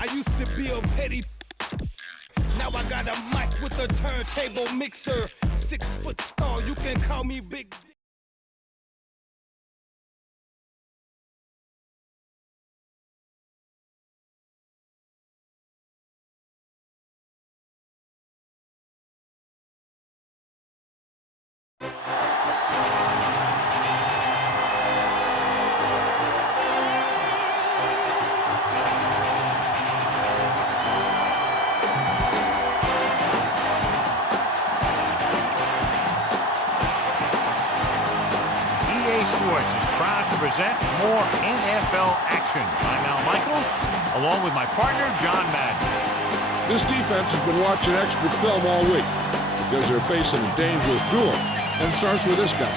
I used to be a petty. Now I got a mic with a turntable mixer. 6 foot tall, you can call me Big. Sports is proud to present more NFL action. I'm Al Michaels, along with my partner, John Madden. This defense has been watching extra film all week because they're facing a dangerous duel. And it starts with this guy.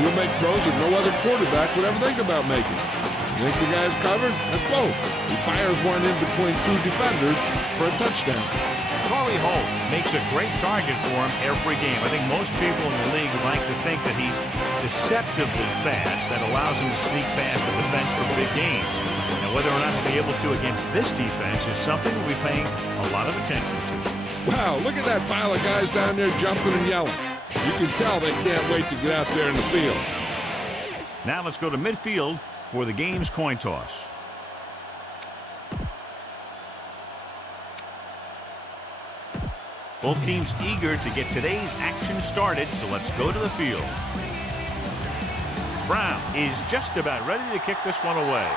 He'll make throws that no other quarterback would ever think about making. You think the guy's covered? And boom, he fires one in between 2 defenders for a touchdown. Corey Holt makes a great target for him every game. I think most people in the league like to think that he's deceptively fast. That allows him to sneak past the defense for big games. And whether or not he'll be able to against this defense is something we'll be paying a lot of attention to. Wow, look at that pile of guys down there jumping and yelling. You can tell they can't wait to get out there in the field. Now let's go to midfield for the game's coin toss. Both teams eager to get today's action started, so let's go to the field. Brown is just about ready to kick this one away.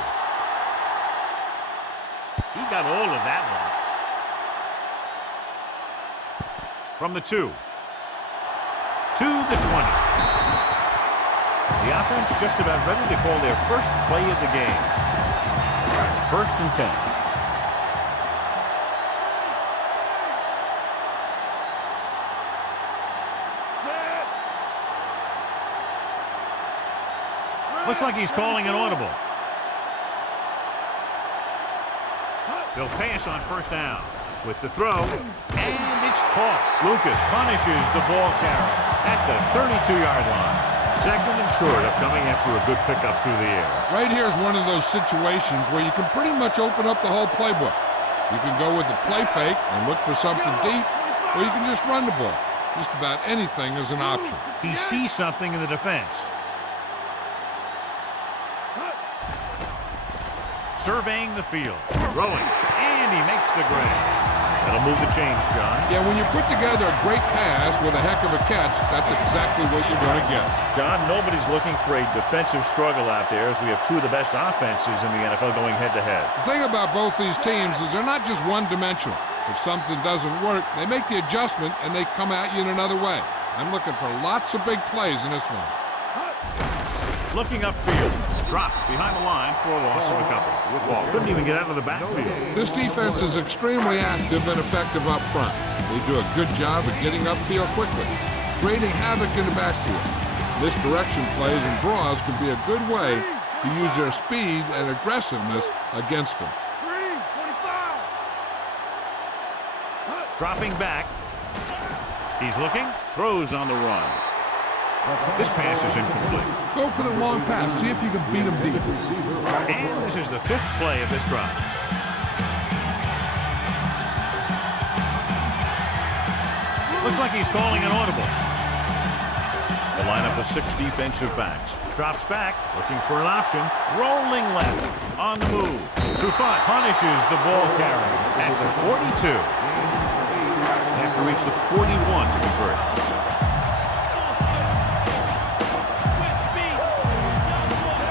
He got all of that one. From the 2. To the 20. The offense just about ready to call their first play of the game. 1st and 10. Looks like he's calling an audible. They'll pass on 1st down with the throw, and it's caught. Lucas punishes the ball carrier at the 32-yard line. 2nd and short of coming after a good pickup through the air. Right here is one of those situations where you can pretty much open up the whole playbook. You can go with a play fake and look for something deep, or you can just run the ball. Just about anything is an option. He sees something in the defense. Surveying the field, throwing, and he makes the grab. That'll move the chains, John. Yeah, when you put together a great pass with a heck of a catch, that's exactly what you're going to get. John, nobody's looking for a defensive struggle out there as we have 2 of the best offenses in the NFL going head-to-head. The thing about both these teams is they're not just one-dimensional. If something doesn't work, they make the adjustment and they come at you in another way. I'm looking for lots of big plays in this one. Looking upfield. Drop behind the line for a loss of a couple. Couldn't even get out of the backfield. This defense is extremely active and effective up front. They do a good job of getting upfield quickly, creating havoc in the backfield. Misdirection plays and draws can be a good way to use their speed and aggressiveness against them. Dropping back. He's looking. Throws on the run. This pass is incomplete. Go for the long pass. See if you can beat him deep. And this is the 5th play of this drive. Looks like he's calling an audible. The lineup of 6 defensive backs. Drops back, looking for an option. Rolling left. On the move. Trufant punishes the ball carrier at the 42. They have to reach the 41 to convert.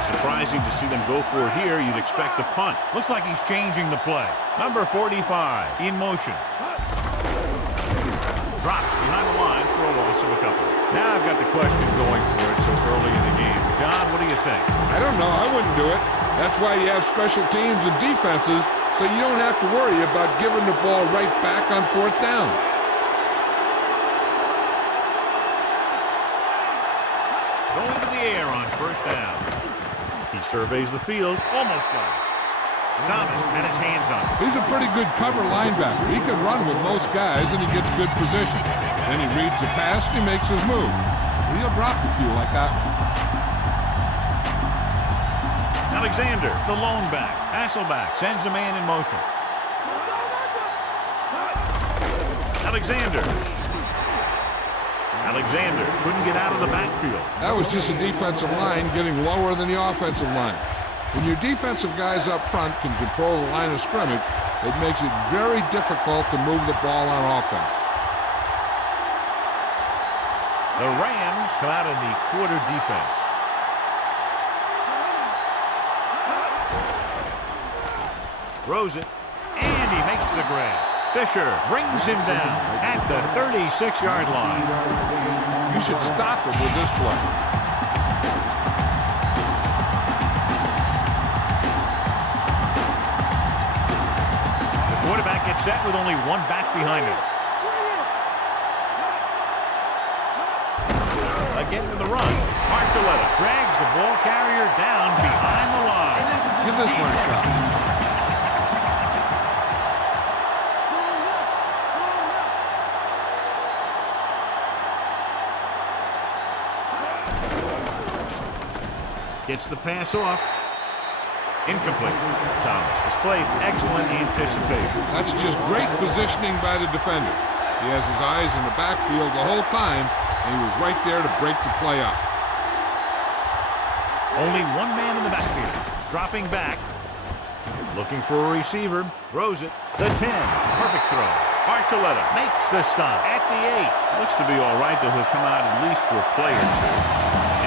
Surprising to see them go for it here. You'd expect a punt. Looks like he's changing the play. Number 45 in motion. Drop behind the line for a loss of a couple. Now I've got the question going for it so early in the game. John, what do you think? I don't know. I wouldn't do it. That's why you have special teams and defenses, so you don't have to worry about giving the ball right back on 4th down. Going to the air on 1st down. He surveys the field. Almost got it. Thomas had his hands on it. He's a pretty good cover linebacker. He can run with most guys, and he gets good position. Then he reads the pass, and he makes his move. He'll drop a few like that. Alexander, the lone back. Hasselback sends a man in motion. Alexander. Alexander couldn't get out of the backfield. That was just a defensive line getting lower than the offensive line. When your defensive guys up front can control the line of scrimmage, it makes it very difficult to move the ball on offense. The Rams come out in the quarter defense. Throws it, and he makes the grab. Fisher brings him down at the 36-yard line. You should stop him with this play. The quarterback gets set with only one back behind him. Again to the run. Archuleta drags the ball carrier down behind the line. Give this one a shot. Gets the pass off. Incomplete. Thomas displays excellent anticipation. That's just great positioning by the defender. He has his eyes in the backfield the whole time, and he was right there to break the play up. Only one man in the backfield. Dropping back. Looking for a receiver. Throws it. The 10. Perfect throw. Archuleta makes the stop at the 8. Looks to be all right, though he'll come out at least for a play or two.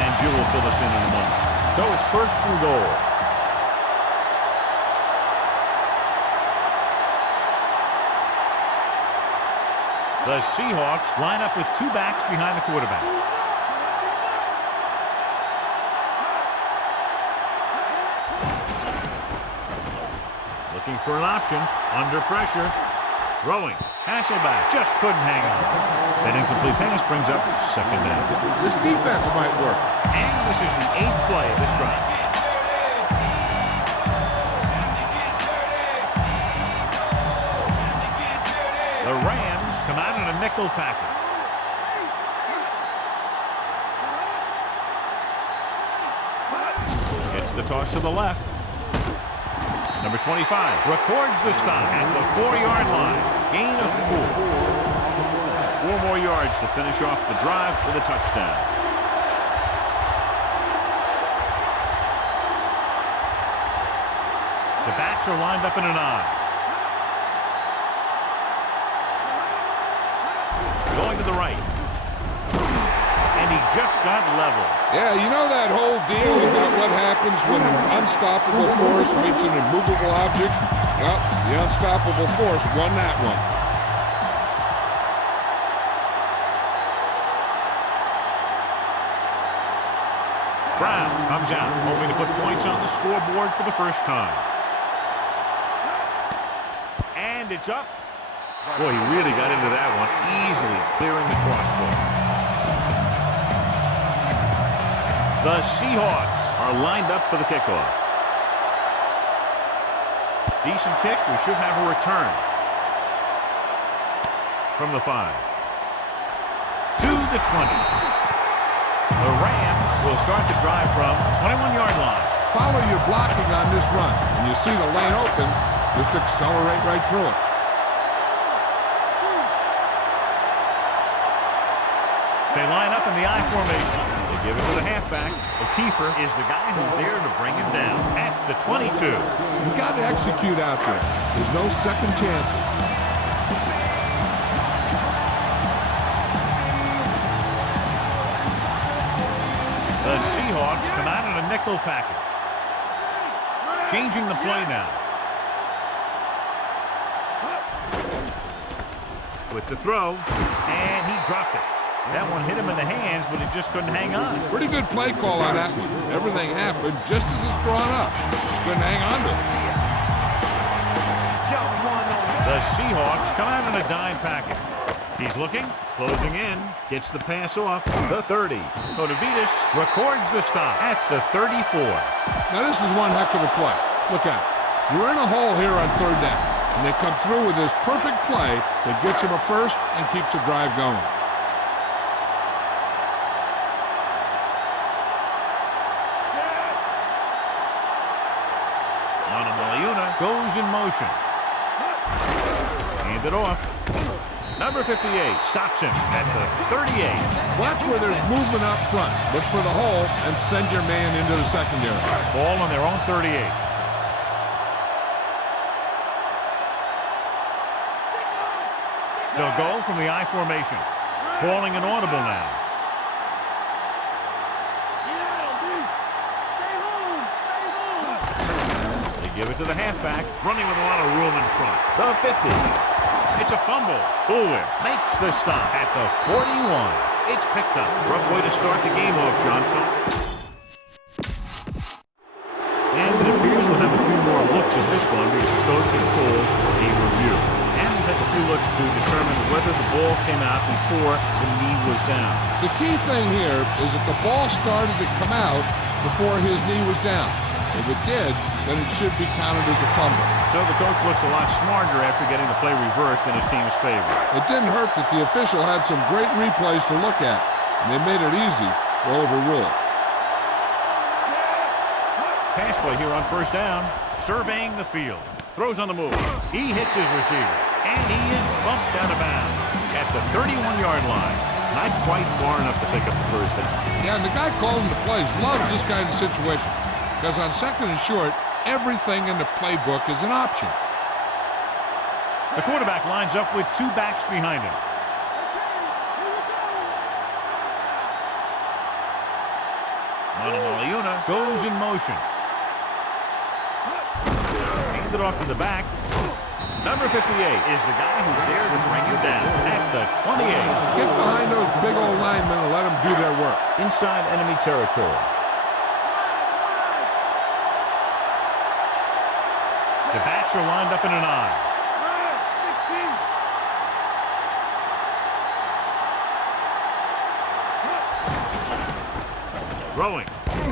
And Jill will fill us in a moment. So it's 1st and goal. The Seahawks line up with two backs behind the quarterback. Looking for an option. Under pressure. Throwing. Hasselback just couldn't hang on. That incomplete pass brings up 2nd down. This defense might work. And this is the 8th play of this drive. The Rams come out in a nickel package. Gets the toss to the left. Number 25 records the stop at the 4-yard line. Gain of 4. 4 more yards to finish off the drive with a touchdown. The backs are lined up in an I. Going to the right. And he just got level. Yeah, you know that whole deal about what happens when an unstoppable force meets an immovable object? Well, the unstoppable force won that one. Brown comes out, hoping to put points on the scoreboard for the first time. And it's up. Boy, he really got into that one, easily clearing the crossbar. The Seahawks Are lined up for the kickoff. decent kick. We should have a return from the 5 to the 20. The Rams will start the drive from the 21-yard line. Follow your blocking on this run. When you see the lane open, just accelerate right through it. They line up in the I formation. They give it to the halfback. O'Keefer is the guy who's there to bring him down at the 22. You've got to execute out there. There's no second chances. The Seahawks come out in a nickel package. Changing the play now. With the throw, and he dropped it. That one hit him in the hands, but he just couldn't hang on. Pretty good play call on that one. Everything happened just as it's brought up. Just couldn't hang on to it. The Seahawks come out in a dime package. He's looking, closing in, gets the pass off, the 30. Kotovitis records the stop at the 34. Now this is one heck of a play. Look at it. You're in a hole here on third down, and they come through with this perfect play that gets him a first and keeps the drive going. Goes in motion. Hand it off. Number 58 stops him at the 38. Watch where there's movement up front. Look for the hole and send your man into the secondary. Ball on their own 38. They'll go from the I formation. Calling an audible now. They give it to the halfback, running with a lot of room in front. The 50. It's a fumble. Booler makes the stop at the 41. It's picked up. Rough way to start the game off, John. And it appears we'll have a few more looks at this one because the coach has called for a review. And we'll take a few looks to determine whether the ball came out before the knee was down. The key thing here is that the ball started to come out before his knee was down. If it did, then it should be counted as a fumble. So the coach looks a lot smarter after getting the play reversed in his team's favor. It didn't hurt that the official had some great replays to look at, and they made it easy to overrule. Pass play here on first down. Surveying the field. Throws on the move. He hits his receiver. And he is bumped out of bounds at the 31-yard line. Not quite far enough to pick up the first down. Yeah, and the guy calling the plays loves this kind of situation. Because on second and short, everything in the playbook is an option. The quarterback lines up with two backs behind him. Monomaliuna goes in motion. Handed off to the back. Number 58 is the guy who's there to bring you down at the 28. Get behind those big old linemen and let them do their work. Inside enemy territory. The backs are lined up in an I. Throwing.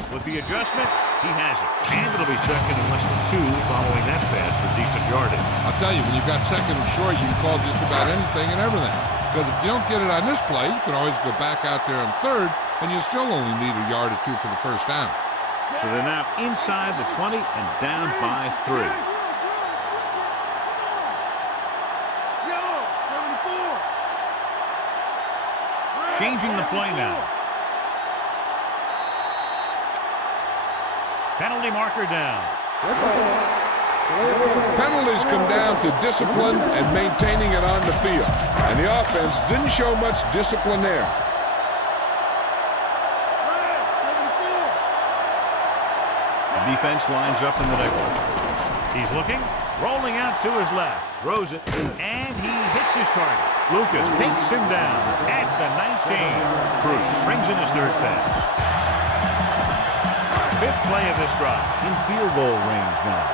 With the adjustment, he has it. And it'll be second and less than 2 following that pass for decent yardage. I'll tell you, when you've got second and short, you can call just about anything and everything. Because if you don't get it on this play, you can always go back out there on third, and you still only need a yard or 2 for the first down. So they're now inside the 20 and down by 3. Changing the play now. Penalty marker down. Penalties come down to discipline and maintaining it on the field. And the offense didn't show much discipline there. The defense lines up in the nickel. He's looking, rolling out to his left, throws it, and he hits his target. Lucas takes him down at the 19. Bruce brings in his third pass. Fifth play of this drive, in field goal range now.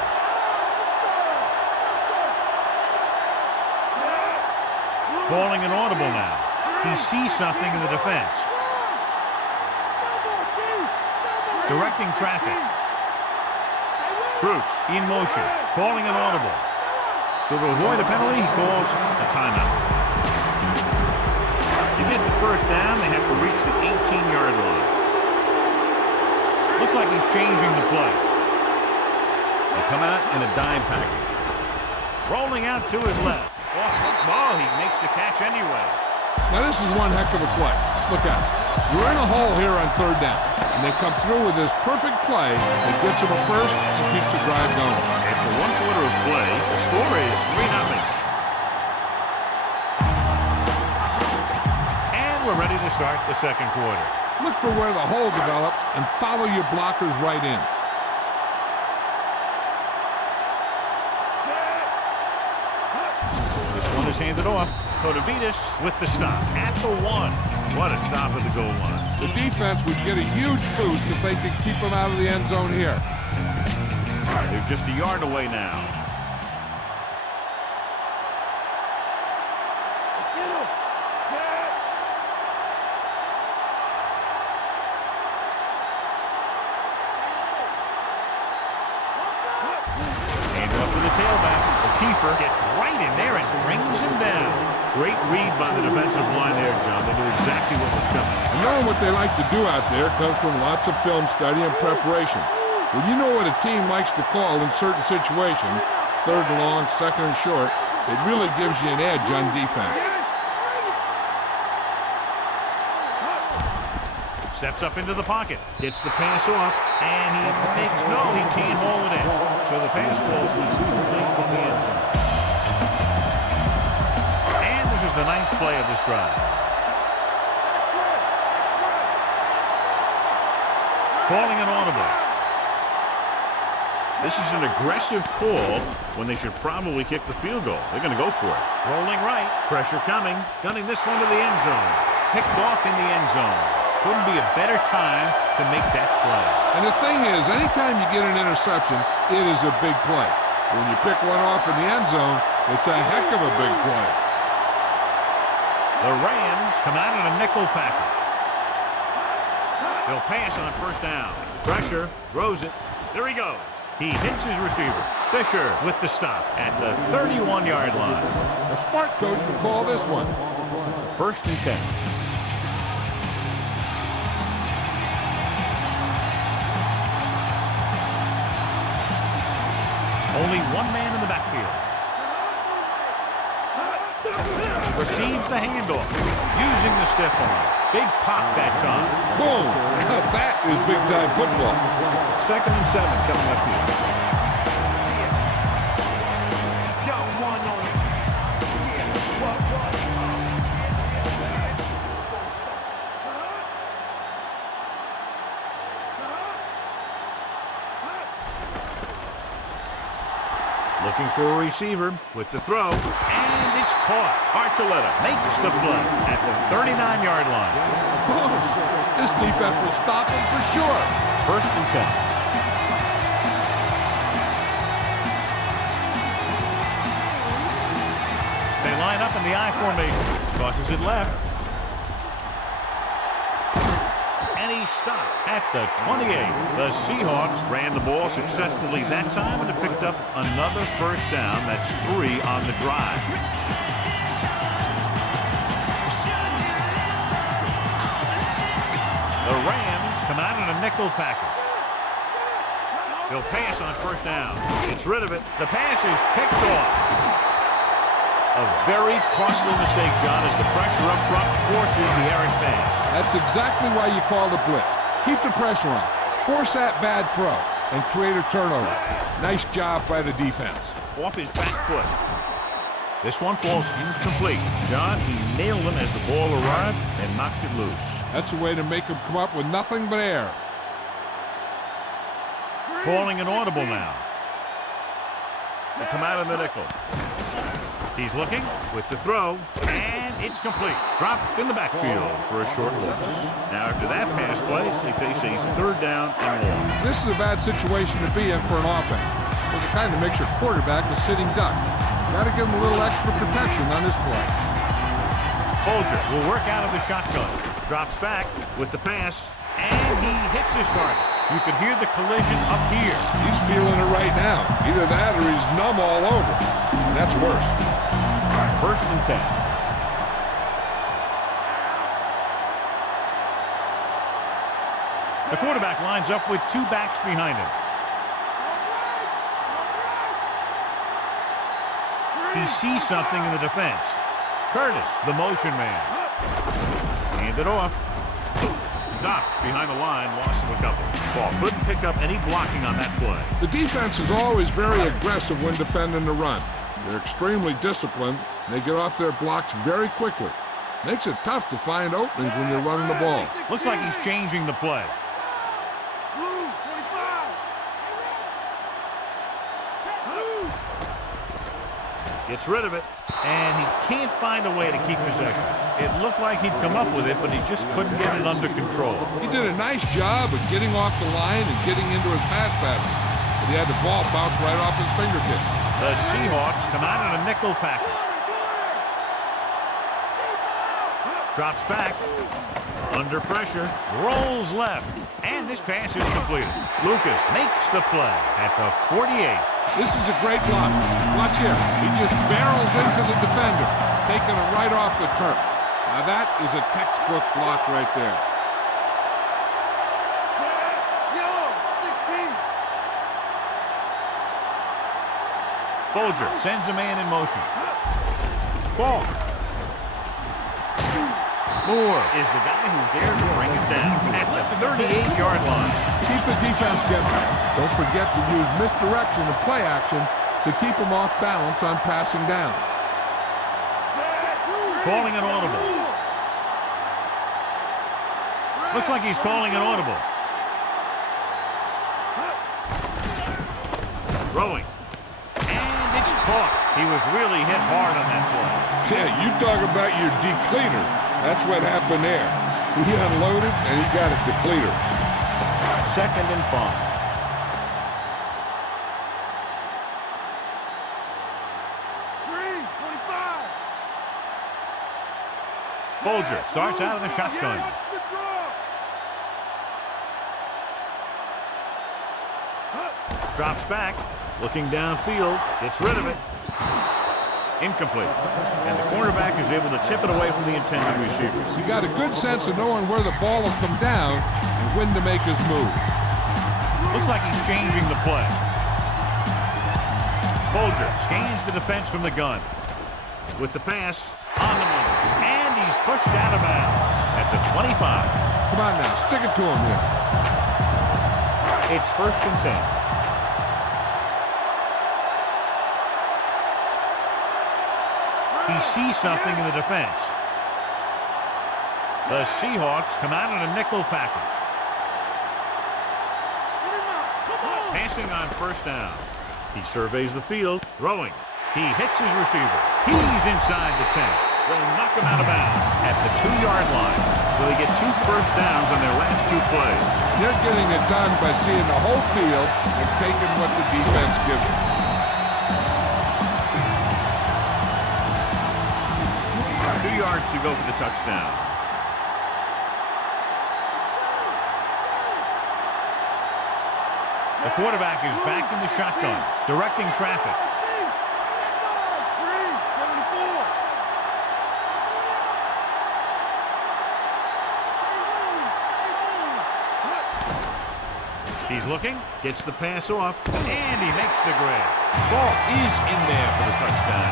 Calling an audible now. He sees something in the defense. Directing traffic. Bruce in motion, calling an audible. So to avoid a penalty, he calls a timeout. To get the first down, they have to reach the 18-yard line. Looks like he's changing the play. They come out in a dime package. Rolling out to his left. Off the ball, he makes the catch anyway. Now this is one heck of a play. Look out. You're in a hole here on third down. And they come through with this perfect play that gets them a first and keeps the drive going. After 1 quarter of play, the score is 3-0. And we're ready to start the second quarter. Look for where the hole develops and follow your blockers right in. This one is handed off. Kotovitis with the stop at the 1. What a stop at the goal line. The defense would get a huge boost if they could keep them out of the end zone here. They're just a yard away now. Hand off to the tailback. Kiefer gets right in there and brings him down. Great read by the defensive line there, John. They knew exactly what was coming. And knowing what they like to do out there comes from lots of film study and preparation. When you know what a team likes to call in certain situations, third and long, second and short, it really gives you an edge on defense. Steps up into the pocket. Gets the pass off. And he makes no, he can't haul it in. So the pass falls incomplete in the end zone. And this is the ninth play of this drive. Calling an audible. This is an aggressive call when they should probably kick the field goal. They're going to go for it. Rolling right. Pressure coming. Gunning this one to the end zone. Picked off in the end zone. Couldn't be a better time to make that play. And the thing is, anytime you get an interception, it is a big play. When you pick one off in the end zone, it's a heck of a big play. The Rams come out in a nickel package. They'll pass on first down. Pressure. Throws it. There he goes. He hits his receiver. Fisher with the stop at the 31-yard line. A smart coach can call this one. 1st and 10. Only one man in the backfield. Receives the handoff. Using the stiff arm. Big pop that time. Boom! That is big-time football. 2nd and 7 coming up here. Looking for a receiver with the throw, and it's caught. Archuleta makes the play at the 39-yard line. This defense will stop him for sure. 1st and 10. They line up in the I formation. Tosses it left. And he stopped at the 28. The Seahawks ran the ball successfully that time and have picked up another first down. That's 3 on the drive. The Rams come out in a nickel package. They'll pass on first down. Gets rid of it. The pass is picked off. A very costly mistake, John, as the pressure up front forces the errant pass. That's exactly why you call the blitz. Keep the pressure on. Force that bad throw and create a turnover. Nice job by the defense. Off his back foot. This one falls incomplete. John, he nailed him as the ball arrived and knocked it loose. That's a way to make him come up with nothing but air. Calling an audible now. They come out in the nickel. He's looking with the throw, and it's complete. Dropped in the backfield for a short loss. Now after that pass play, they face a 3rd down and long. This is a bad situation to be in for an offense, because it kind of makes your quarterback a sitting duck. Got to give him a little extra protection on this play. Folger will work out of the shotgun. Drops back with the pass, and he hits his target. You could hear the collision up here. He's feeling it right now. Either that or he's numb all over. And that's worse. 1st and 10. The quarterback lines up with 2 backs behind him. He sees something in the defense. Curtis, the motion man. Handed off. Stopped behind the line, loss of a couple. Ball couldn't pick up any blocking on that play. The defense is always very aggressive when defending the run. They're extremely disciplined, and they get off their blocks very quickly. Makes it tough to find openings when you're running the ball. Looks like he's changing the play. Gets rid of it, and he can't find a way to keep possession. It looked like he'd come up with it, but he just couldn't get it under control. He did a nice job of getting off the line and getting into his pass pattern, but he had the ball bounce right off his fingertips. The Seahawks come out in a nickel package. Drops back. Under pressure. Rolls left. And this pass is completed. Lucas makes the play at the 48. This is a great block. Watch here. He just barrels into the defender, taking it right off the turf. Now that is a textbook block right there. Folger sends a man in motion. Fall. Moore is the guy who's there to bring it down at the 38-yard line. Keep the defense guessing. Don't forget to use misdirection and play action to keep them off balance on passing down. Calling an audible. Looks like he's calling an audible. Throwing. And it's caught. He was really hit hard on that play. Yeah, you talk about your depleter. That's what happened there. He unloaded, and he got a depleter. 2nd and 5. Folger starts out of the shotgun. Drops back, looking downfield, gets rid of it. Incomplete. And the cornerback is able to tip it away from the intended receivers. He got a good sense of knowing where the ball will come down and when to make his move. Looks like he's changing the play. Folger scans the defense from the gun. With the pass, on the money. And he's pushed out of bounds at the 25. Come on now, stick it to him here. It's 1st and 10. He sees something in the defense. The Seahawks come out in a nickel package. Passing on 1st down. He surveys the field, throwing. He hits his receiver. He's inside the 10. They'll knock him out of bounds at the 2-yard line. So they get 2 first downs on their last 2 plays. They're getting it done by seeing the whole field and taking what the defense gives them. 2 yards to go for the touchdown. The quarterback is back in the shotgun, directing traffic. He's looking, gets the pass off, and he makes the grab. Ball is in there for the touchdown.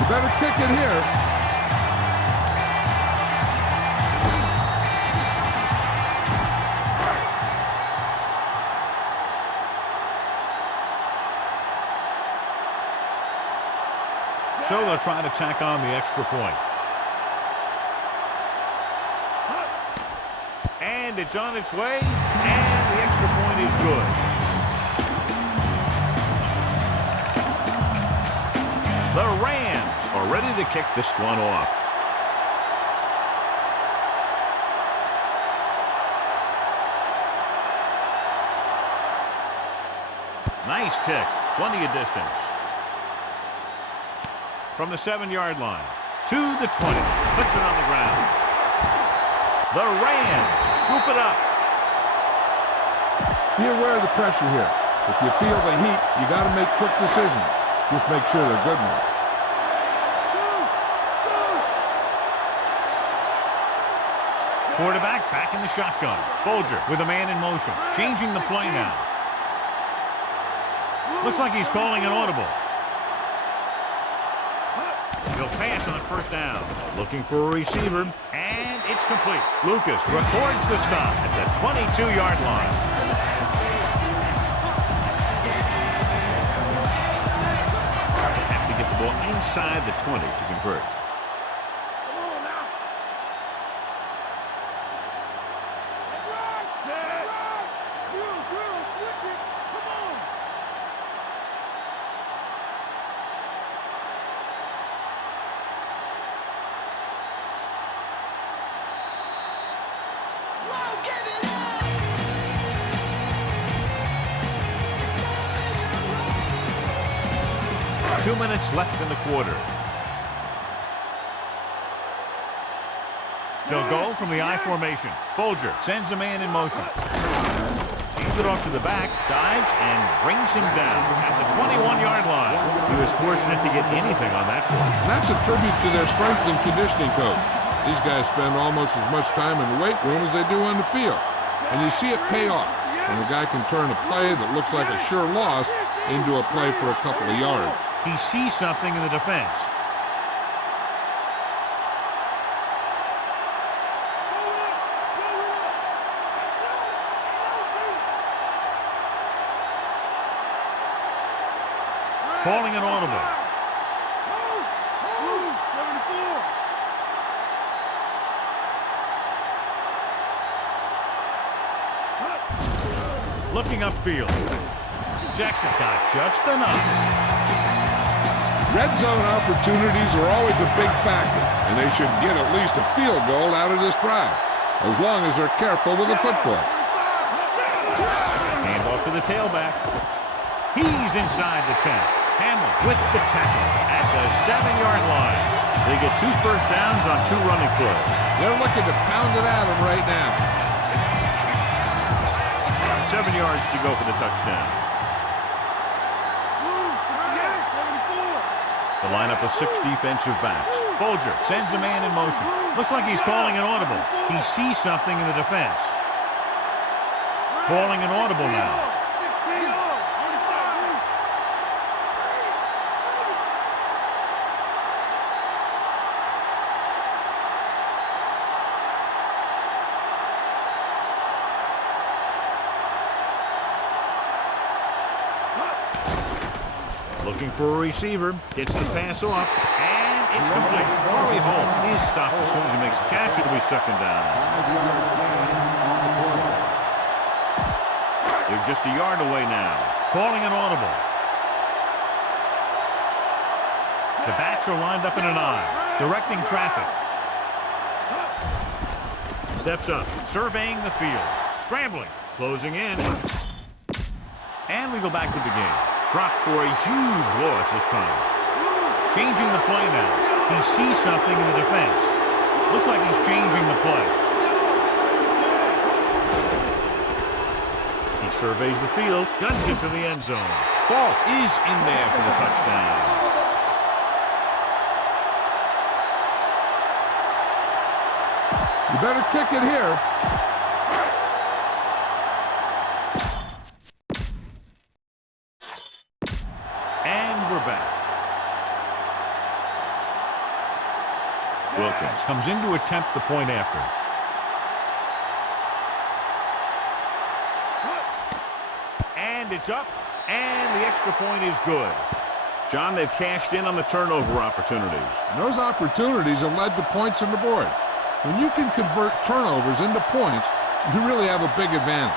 You better kick it here. So they'll try to tack on the extra point. And it's on its way, and the extra point is good. The Rams are ready to kick this one off. Nice kick, plenty of distance. From the 7-yard line to the 20, puts it on the ground. The Rams scoop it up. Be aware of the pressure here. If you feel the heat, you got to make quick decisions. Just make sure they're good ones. Quarterback back in the shotgun. Folger with a man in motion, changing the play now. Looks like he's calling an audible. He'll pass on 1st down. Looking for a receiver, and it's complete. Lucas records the stop at the 22-yard line. Have to get the ball inside the 20 to convert. Two minutes left in the quarter. They'll go from the I formation. Folger sends a man in motion. She's it off to the back, dives, and brings him down at the 21-yard line. He was fortunate to get anything on that play. That's a tribute to their strength and conditioning coach. These guys spend almost as much time in the weight room as they do on the field. And you see it pay off. When a guy can turn a play that looks like a sure loss into a play for a couple of yards. He sees something in the defense. Calling an audible. Looking upfield. Jackson got just enough. Red zone opportunities are always a big factor, and they should get at least a field goal out of this drive, as long as they're careful with the football. Hand off to the tailback. He's inside the 10. Hamlin with the tackle at the 7-yard line. They get 2 first downs on 2 running plays. They're looking to pound it at him right now. 7 yards to go for the touchdown. The lineup of 6 defensive backs. Bolger sends a man in motion. Looks like he's calling an audible. He sees something in the defense. Calling an audible now. Looking for a receiver, gets the pass off, and it's complete. Corey Hall is stopped as soon as he makes the catch. It'll be 2nd down. They're just a yard away now. Calling an audible. The backs are lined up in an eye, directing traffic. Steps up, surveying the field, scrambling, closing in. And we go back to the game. Dropped for a huge loss this time. Changing the play now. He sees something in the defense. Looks like he's changing the play. He surveys the field, guns it to the end zone. Falk is in there for the touchdown. You better kick it here. Wilkins comes in to attempt the point after. And it's up, and the extra point is good. John, they've cashed in on the turnover opportunities. And those opportunities have led to points on the board. When you can convert turnovers into points, you really have a big advantage.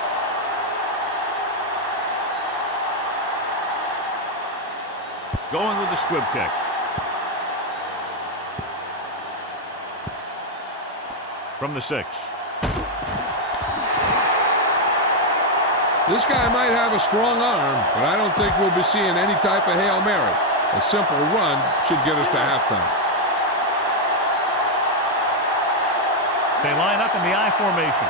Going with the squib kick. From the 6. This guy might have a strong arm, but I don't think we'll be seeing any type of Hail Mary. A simple run should get us to halftime. They line up in the I formation.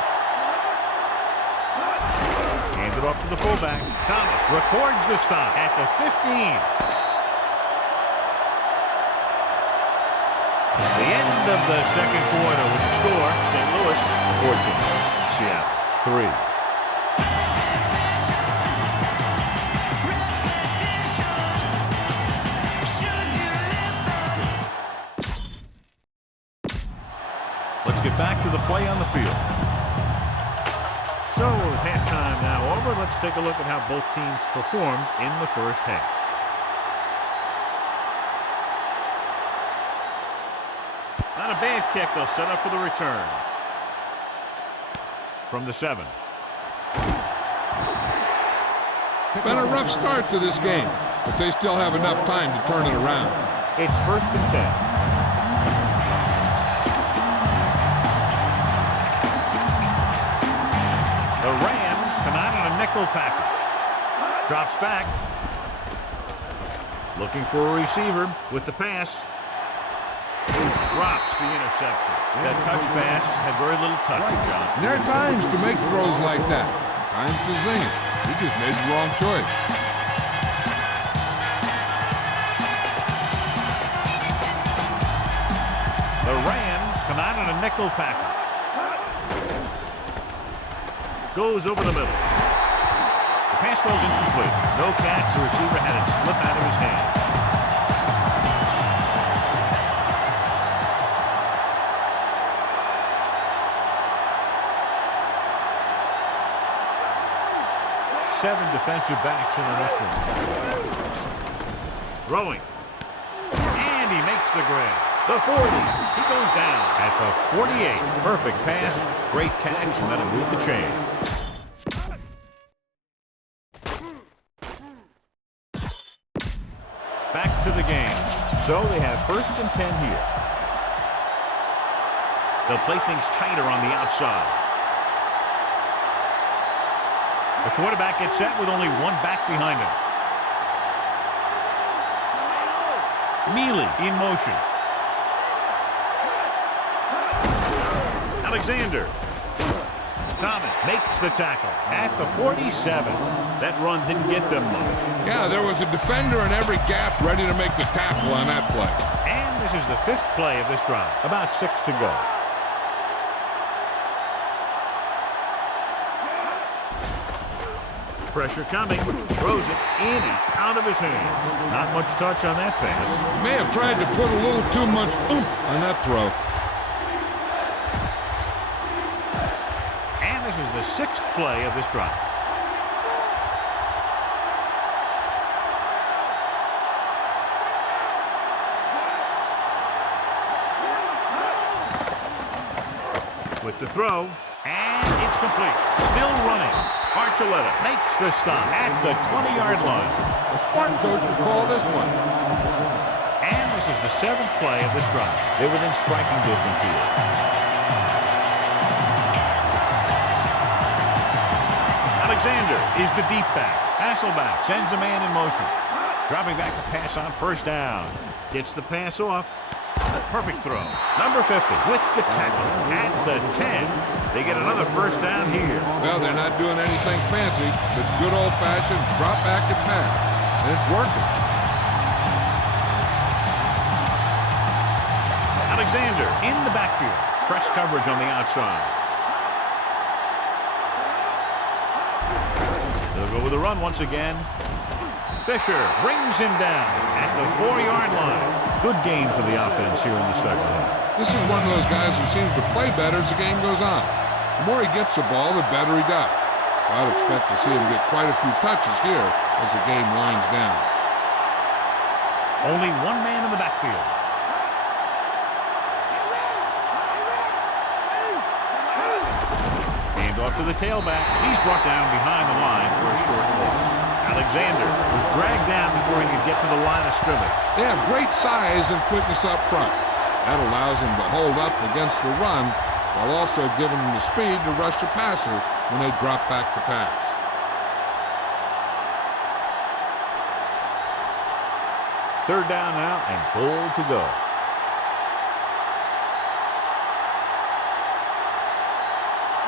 Hand it off to the fullback. Thomas records the stop at the 15. The end of the 2nd quarter with the score, St. Louis 14, Seattle 3. Let's get back to the play on the field. So, with halftime now over, let's take a look at how both teams performed in the first half. Not a bad kick. They'll set up for the return. From the 7. Been a rough start to this game, but they still have enough time to turn it around. It's 1st and 10. The Rams come out in a nickel package. Drops back. Looking for a receiver with the pass. Drops the interception. That touch pass had very little touch, John. And there are times to make throws like that. Times to zing it. He just made the wrong choice. The Rams come out in a nickel package. Goes over the middle. Pass throws incomplete. No catch. The receiver had it slip out of his hands. Seven defensive backs in on this one. Throwing. And he makes the grab. The 40. He goes down at the 48. Perfect pass. Great catch, and that'll move the chain. Back to the game. So they have 1st and 10 here. They'll play things tighter on the outside. The quarterback gets set with only one back behind him. Mealy in motion. Alexander. Thomas makes the tackle at the 47. That run didn't get them much. Yeah, there was a defender in every gap ready to make the tackle on that play. And this is the 5th play of this drive. About 6 to go. Pressure coming, throws it in and out of his hands. Not much touch on that pass. May have tried to put a little too much oomph on that throw. And this is the 6th play of this drive. With the throw, and it's complete. Still running. Archuleta makes the stop at the 20-yard line. The Spartan coaches call this one. And this is the 7th play of this drive. They're within striking distance here. Alexander is the deep back. Hasselback sends a man in motion. Dropping back the pass on 1st down. Gets the pass off. Perfect throw. Number 50 with the tackle at the 10. They get another 1st down here. Well, they're not doing anything fancy, but good old-fashioned drop back and pass. And it's working. Alexander in the backfield. Press coverage on the outside. They'll go with a run once again. Fisher brings him down at the 4-yard line. Good game for the offense here in the 2nd half. This is one of those guys who seems to play better as the game goes on. The more he gets the ball, the better he does. So I'd expect to see him get quite a few touches here as the game winds down. Only one man in the backfield. Hand off to the tailback. He's brought down behind the line for a short loss. Alexander was dragged down before he could get to the line of scrimmage. They have great size and quickness up front. That allows them to hold up against the run while also giving them the speed to rush the passer when they drop back to pass. Third down now and goal to go.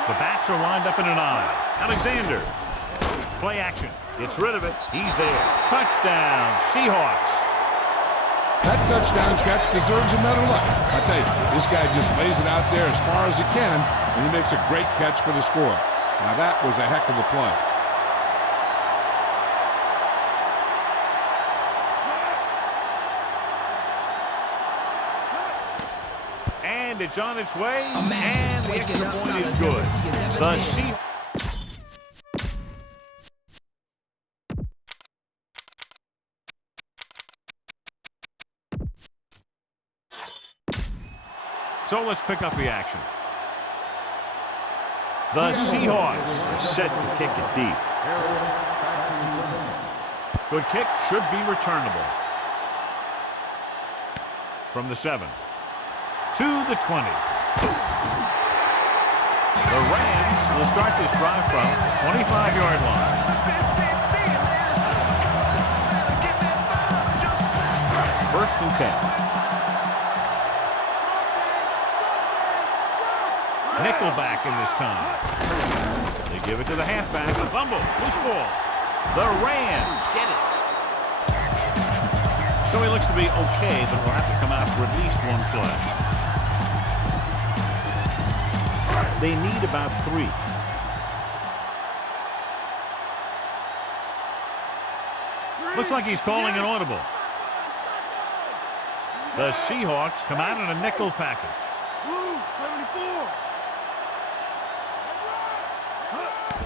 The backs are lined up in an I. Alexander. Play action. Gets rid of it. He's there. Touchdown, Seahawks. That touchdown catch deserves a medal. I tell you, this guy just lays it out there as far as he can, and he makes a great catch for the score. Now that was a heck of a play. And it's on its way, and the extra point is good. The Seahawks. So let's pick up the action. The Seahawks are set to kick it deep. Good kick, should be returnable. From the 7 to the 20. The Rams will start this drive from the 25-yard line. 1st and 10. Nickelback in this time. They give it to the halfback. A fumble. Loose ball. The Rams get it. So he looks to be okay, but will have to come out for at least one play. They need about 3. Looks like he's calling an audible. The Seahawks come out in a nickel package.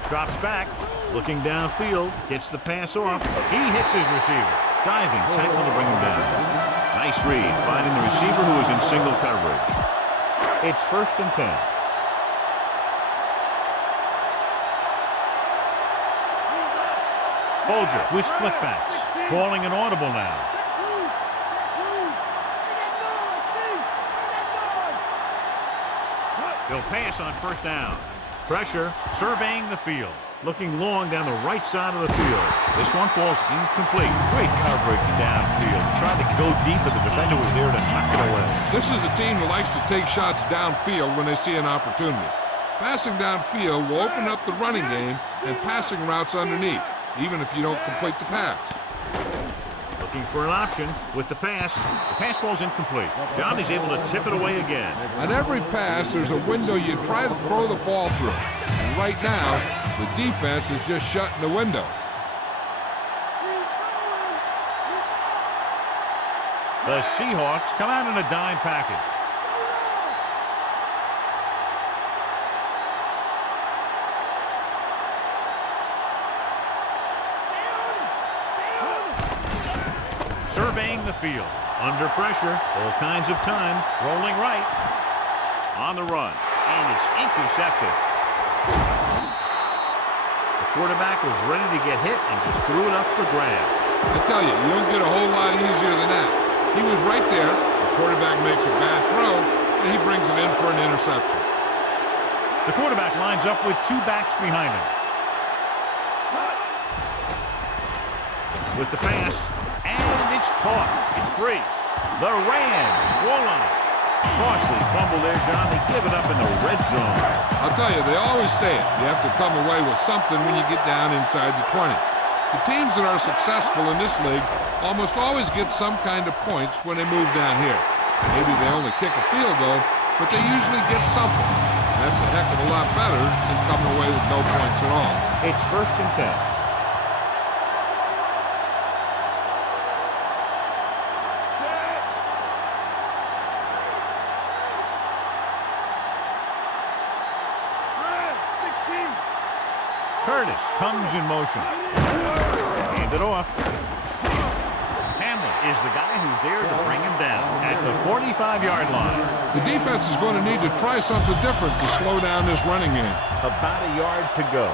Drops back, looking downfield, gets the pass off. He hits his receiver. Diving tackle to bring him down. Nice read, finding the receiver who is in single coverage. It's 1st and 10. Folger with split backs, calling an audible now. He'll pass on 1st down. Pressure, surveying the field. Looking long down the right side of the field. This one falls incomplete. Great coverage downfield. Tried to go deep, but the defender was there to knock it away. This is a team that likes to take shots downfield when they see an opportunity. Passing downfield will open up the running game and passing routes underneath, even if you don't complete the pass. Looking for an option with the pass. The pass falls incomplete. John is able to tip it away again. On every pass, there's a window you try to throw the ball through. And right now, the defense is just shutting the window. The Seahawks come out in a dime package. Surveying the field. Under pressure. All kinds of time. Rolling right. On the run. And it's intercepted. The quarterback was ready to get hit and just threw it up for grabs. I tell you, you don't get a whole lot easier than that. He was right there. The quarterback makes a bad throw, and he brings it in for an interception. The quarterback lines up with 2 backs behind him. With the pass. And it's caught. It's free. The Rams roll on it. Costly fumble there, John. They give it up in the red zone. I'll tell you, they always say it. You have to come away with something when you get down inside the 20. The teams that are successful in this league almost always get some kind of points when they move down here. Maybe they only kick a field goal, but they usually get something. That's a heck of a lot better than coming away with no points at all. It's 1st and 10. Curtis comes in motion. Hand it off. Hamlin is the guy who's there to bring him down at the 45-yard line. The defense is going to need to try something different to slow down this running game. About a yard to go.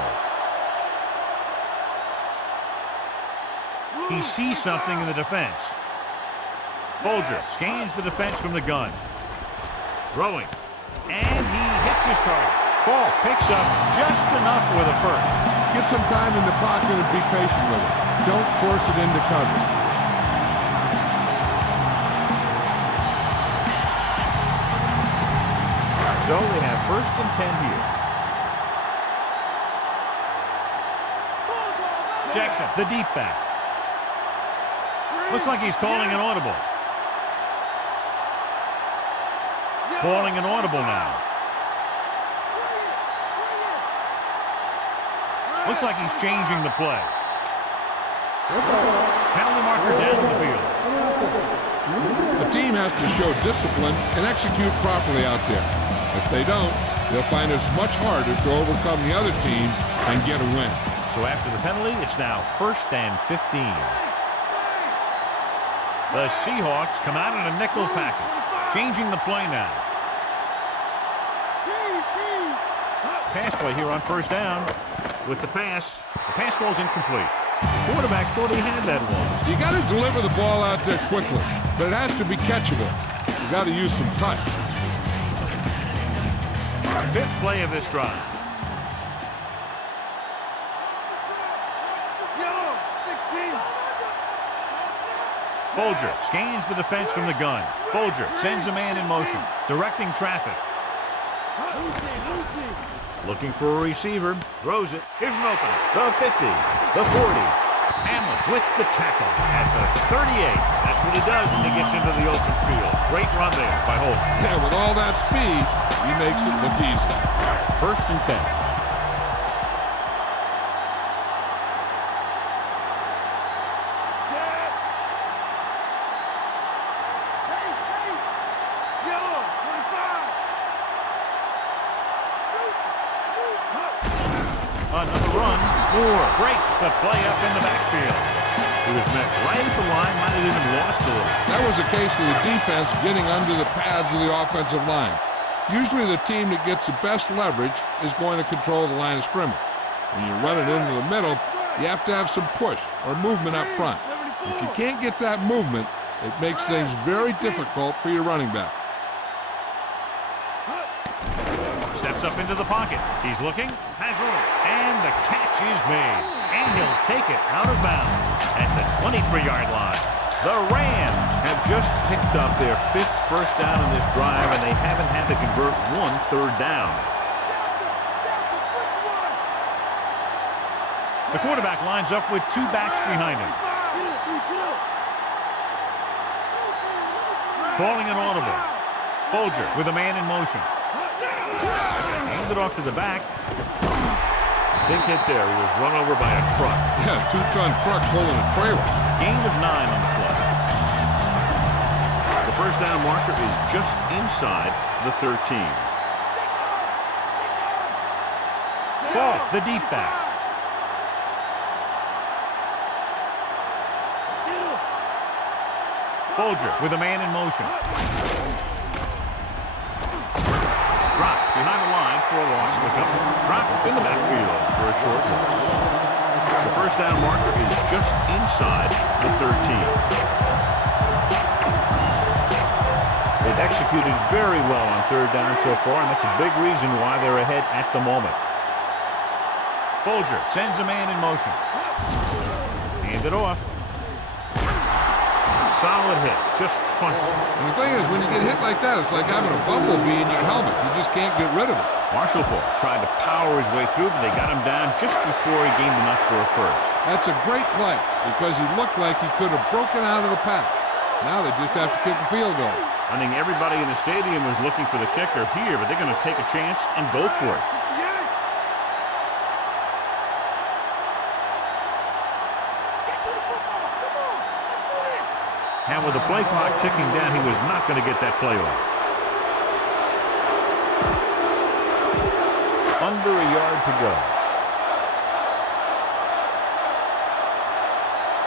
He sees something in the defense. Folger scans the defense from the gun. Throwing. And he hits his target. Fall picks up just enough with a first. Get some time in the pocket and be patient with it. Don't force it into cover. So they have 1st and 10 here. Jackson, the deep back. Looks like he's calling an audible. Calling an audible now. Looks like he's changing the play. Penalty marker down the field. The team has to show discipline and execute properly out there. If they don't, they'll find it's much harder to overcome the other team and get a win. So after the penalty, it's now 1st and 15. The Seahawks come out in a nickel package, changing the play now. Pass play here on 1st down. With the pass falls incomplete. The quarterback thought he had that one. You got to deliver the ball out there quickly, but it has to be catchable. You got to use some touch. 5th play of this drive. Folger scans the defense from the gun. Folger sends a man in motion, directing traffic. Looking for a receiver, throws it. Here's an opening. The 50, the 40. Hamlin with the tackle at the 38. That's what he does when he gets into the open field. Great run there by Holt. Yeah, with all that speed, he makes it look easy. 1st and 10. Another run. Moore breaks the play up in the backfield. He was met right at the line, might have even lost a little. That was a case of the defense getting under the pads of the offensive line. Usually the team that gets the best leverage is going to control the line of scrimmage. When you run it into the middle, you have to have some push or movement up front. If you can't get that movement, it makes things very difficult for your running back. Steps up into the pocket. He's looking, has room, and the catch is made. And he'll take it out of bounds at the 23-yard line. The Rams have just picked up their 5th first down in this drive, and they haven't had to convert 1 third down. The quarterback lines up with 2 backs behind him. Calling an audible. Folger with a man in motion. Handed off to the back. Big hit there. He was run over by a truck. Yeah, 2-ton truck pulling a trailer. Gain of 9 on the play. The first down marker is just inside the 13. Fall, the deep back. Folger with a man in motion. Drop behind the line for a loss of a couple. Drop in the backfield for a short loss. The first down marker is just inside the 13. They've executed very well on third down so far, and that's a big reason why they're ahead at the moment. Folger sends a man in motion. Hand it off. Solid hit. Just crunched it. And the thing is, when you get hit like that, it's like having a bumblebee in your helmet. You just can't get rid of it. Marshall Faulk tried to power his way through, but they got him down just before he gained enough for a first. That's a great play because he looked like he could have broken out of the pack. Now they just have to kick a field goal. I think everybody in the stadium was looking for the kicker here, but they're going to take a chance and go for it. And with the play clock ticking down, he was not going to get that play off. Under a yard to go.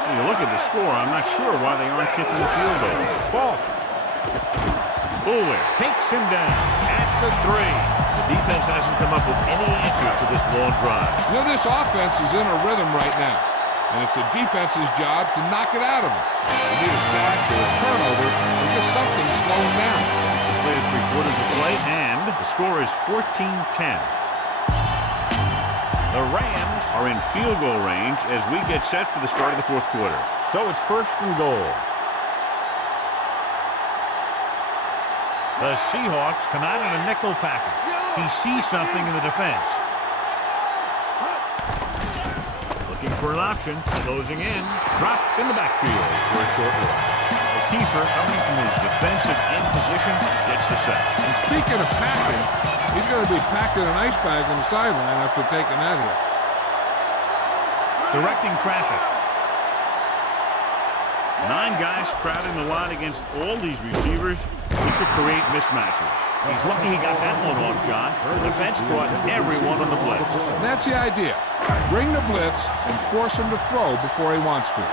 When you look at the score, I'm not sure why they aren't kicking the field goal. Faulk. Boulware takes him down at the 3. The defense hasn't come up with any answers to this long drive. You know, this offense is in a rhythm right now. And it's the defense's job to knock it out of them. They need a sack or a turnover or just something slowing down. Played 3/4 of play, and the score is 14-10. The Rams are in field goal range as we get set for the start of the 4th quarter. So it's 1st and goal. The Seahawks come out in a nickel package. He sees something in the defense. Looking for an option, closing in, drop in the backfield for a short loss. Kiefer, coming from his defensive end position, gets the sack. And speaking of packing, he's going to be packing an ice bag on the sideline after taking that hit. Directing traffic. 9 guys crowding the line against all these receivers. He should create mismatches. He's lucky he got that one off, John. The defense brought everyone on the blitz. And that's the idea. Bring the blitz and force him to throw before he wants to.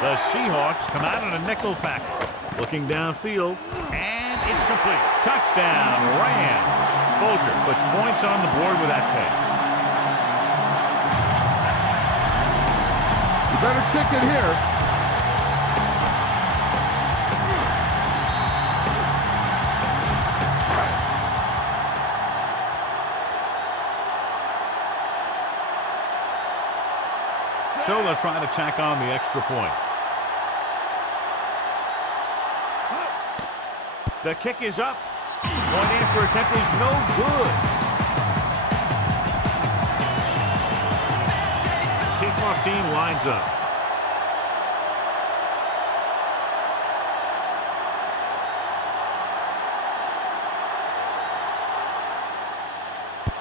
The Seahawks come out in a nickel package. Looking downfield, and it's complete. Touchdown, Rams. Folger puts points on the board with that pass. You better kick it here. So they'll try to tack on the extra point. The kick is up. Point after attempt is no good. The kickoff team lines up.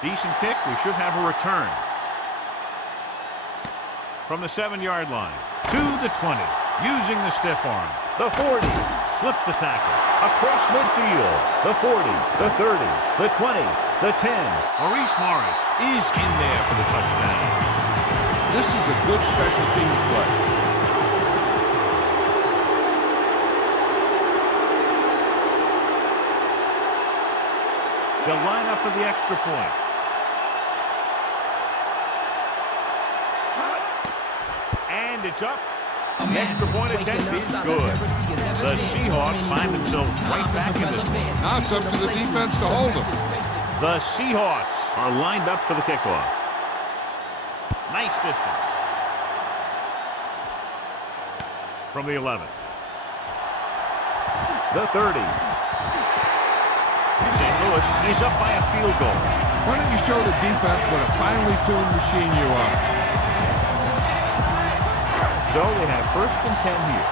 Decent kick. We should have a return. From the 7-yard line to the 20, using the stiff arm. The 40, Slips the tackle. Across midfield. The 40, the 30, the 20, the 10. Maurice Morris is in there for the touchdown. This is a good special teams play. They'll line up for the extra point. And it's up. The extra point attempt is good. The Seahawks find themselves right back in this one. Now it's up to the defense to hold them. The Seahawks are lined up for the kickoff. Nice distance. From the 11. The 30. St. Louis is up by a field goal. Why don't you show the defense what a finely tuned machine you are? So they have 1st and 10 here.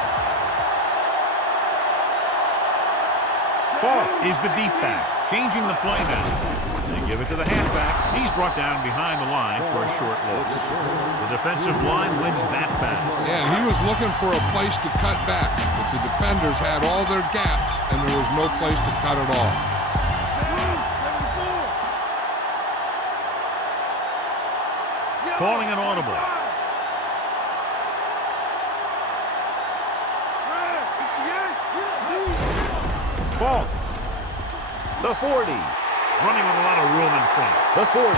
Falk is the deep back, changing the play now. They give it to the halfback. He's brought down behind the line for a short loss. The defensive line wins that battle. Yeah, and he was looking for a place to cut back, but the defenders had all their gaps, and there was no place to cut at all. Calling an audible. Falk. The 40. Running with a lot of room in front. The 40.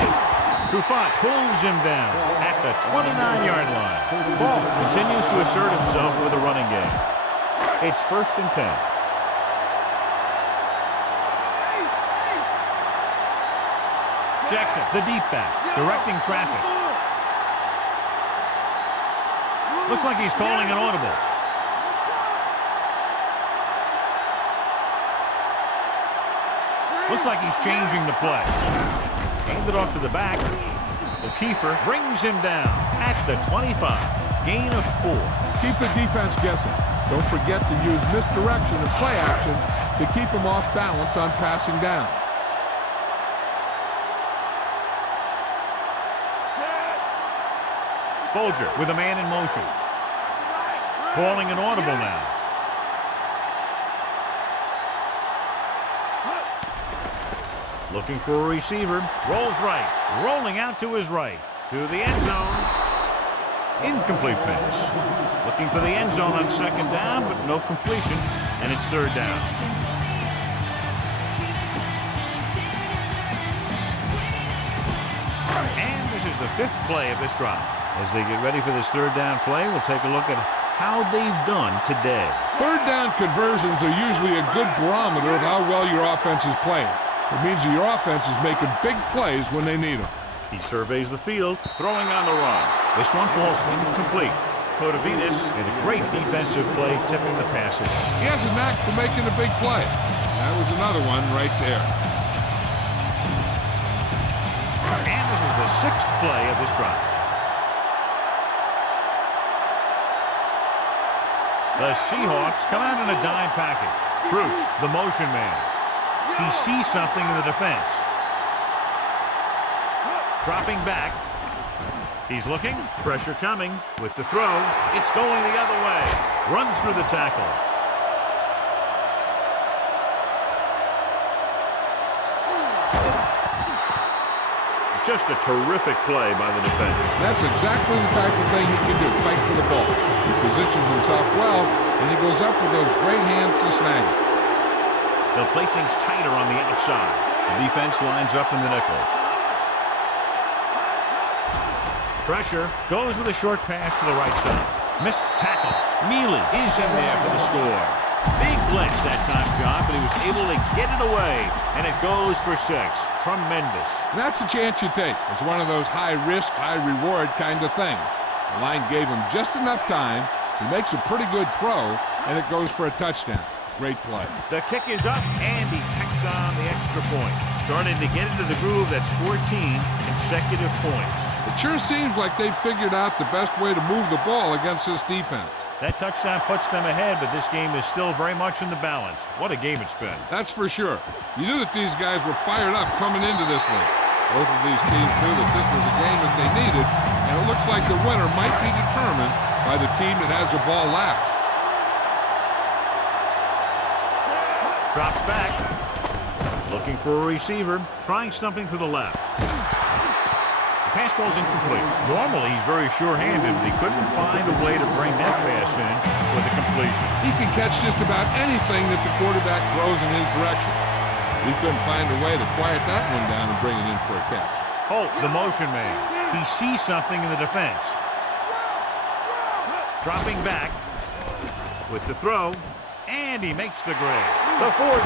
Trufant pulls him down at the 29-yard line. Falk continues to assert himself with a running game. It's 1st and 10. Jackson, the deep back, directing traffic. Looks like he's calling an audible. Looks like he's changing the play. Handed off to the back. O'Keefer brings him down at the 25. Gain of 4. Keep the defense guessing. Don't forget to use misdirection and play action to keep them off balance on passing down. Bolger with a man in motion. Calling an audible now. Looking for a receiver. Rolls right. Rolling out to his right. To the end zone. Incomplete pass. Looking for the end zone on 2nd down, but no completion. And it's 3rd down. And this is the 5th play of this drive. As they get ready for this 3rd down play, we'll take a look at how they've done today. 3rd down conversions are usually a good barometer of how well your offense is playing. It means that your offense is making big plays when they need them. He surveys the field, throwing on the run. This one falls incomplete. Kotovitis in a great defensive play, tipping the pass away. He has a knack for making a big play. That was another one right there. And this is the 6th play of this drive. The Seahawks come out in a dime package. Bruce, the motion man. He sees something in the defense. Dropping back. He's looking. Pressure coming with the throw. It's going the other way. Runs through the tackle. Just a terrific play by the defender. That's exactly the type of thing he can do, fight for the ball. He positions himself well, and he goes up with those great hands to snag it. They'll play things tighter on the outside. The defense lines up in the nickel. Pressure goes with a short pass to the right side. Missed tackle. Mealy is in there for the score. Big blitz that time, John, but he was able to get it away, and it goes for 6. Tremendous. And that's a chance you take. It's one of those high-risk, high-reward kind of thing. The line gave him just enough time. He makes a pretty good throw, and it goes for a touchdown. Great play. The kick is up, and he tacks on the extra point. Starting to get into the groove. That's 14 consecutive points. It sure seems like they've figured out the best way to move the ball against this defense. That touchdown puts them ahead, but this game is still very much in the balance. What a game it's been. That's for sure. You knew that these guys were fired up coming into this one. Both of these teams knew that this was a game that they needed, and it looks like the winner might be determined by the team that has the ball last. Drops back. Looking for a receiver. Trying something to the left. The pass ball's incomplete. Normally, he's very sure-handed, but he couldn't find a way to bring that pass in for the completion. He can catch just about anything that the quarterback throws in his direction. He couldn't find a way to quiet that one down and bring it in for a catch. Holt, the motion man. He sees something in the defense. Dropping back with the throw, and he makes the grab. The 40,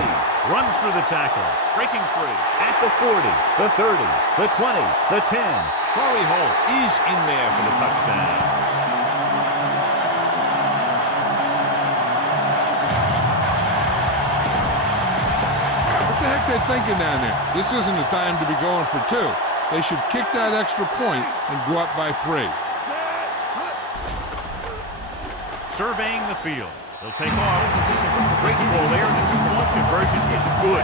runs through the tackle, breaking free at the 40, the 30, the 20, the 10. Corey Holt is in there for the touchdown. What the heck are they thinking down there? This isn't the time to be going for 2. They should kick that extra point and go up by 3. Surveying the field. He'll take off. Great ball there. The 2-point conversion is good.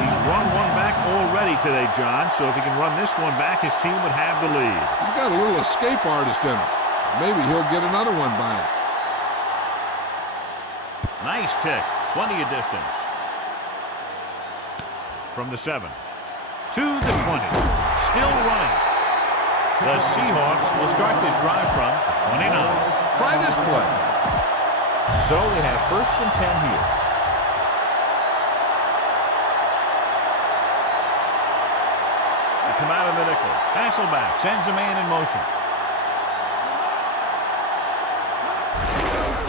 He's run one back already today, John, so if he can run this one back, his team would have the lead. He's got a little escape artist in him. Maybe he'll get another one by him. Nice kick. Plenty of distance. From the 7 to the 20. Still running. The Seahawks will start this drive from the 29. Try this play. So they have 1st and 10 here. They come out of the nickel. Hasselback sends a man in motion.